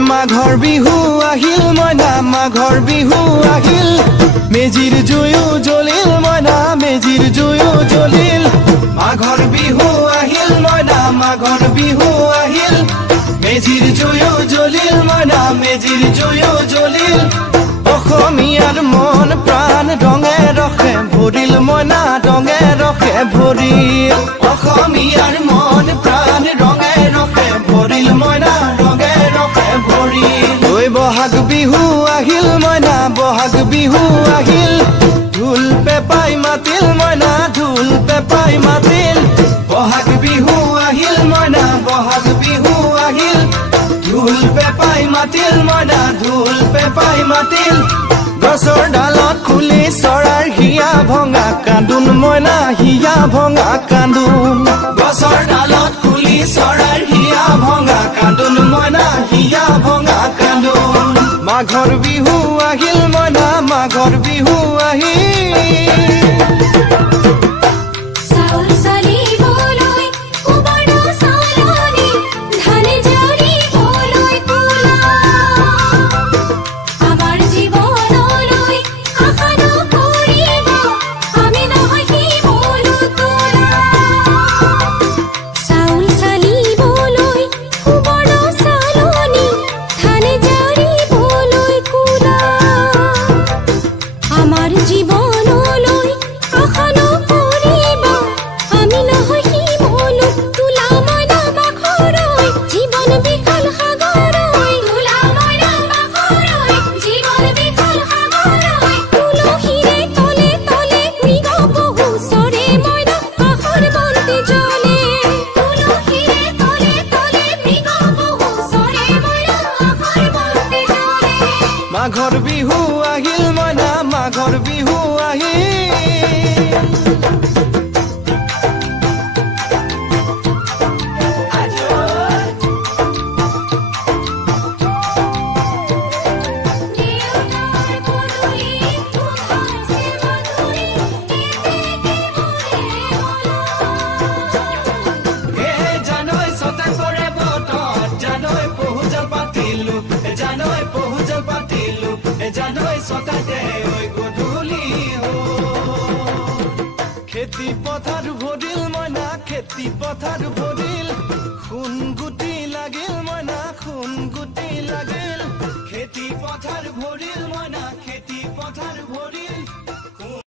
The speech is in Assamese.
মাঘৰ বিহু আহিল মইনা মাঘৰ বিহু আহিল মেজিৰ জুয়ো জ্বলিল মইনা মেজিৰ জুয়ো জ্বলিল মাঘৰ বিহু আহিল মইনা মাঘৰ বিহু আহিল মেজিৰ জুয়ো জ্বলিল মইনা মেজিৰ জুয়ো জ্বলিল অসমীয়াৰ মন প্ৰাণ ৰঙে ৰখে ভৰিল মইনা ৰঙে ৰখে ভৰিল অসমীয়াৰ মন প্ৰাণ ৰঙে ৰখে ভৰিল মইনা ৰঙে ৰখে ভৰিল ঐ বহাগ বিহু আহিল মইনা বহাগ বিহু আহিল ঢোল পেপাই মাতিল মইনা ঢোল পেপাই মাতিল বহাগ বিহু আহিল মইনা বহাগ বিহু আহিল ঢোল পেপাই মাতিল মইনা ঢোল পেপাই মাতিল গছৰ ডালত খুলি চৰাৰ হিয়া ভঙা কান্দোন মইনা হিয়া ভঙা কান্দোন গছৰ ডালত খুলি চৰাৰ হিয়া ভঙা কান্দোন মইনা হিয়া ভঙা কান্দোন মাঘৰ বিহু আহিল মইনা মাঘৰ বিহু আহিল মাঘৰ বিহু আহিল মইনা মাঘৰ বিহু খেতি পথাৰ ভৰিল মইনা খেতি পথাৰ ভৰিল খুন গুটি লাগিল মইনা খুন গুটি লাগিল খেতি পথাৰ ভৰিল মইনা খেতি পথাৰ ভৰিল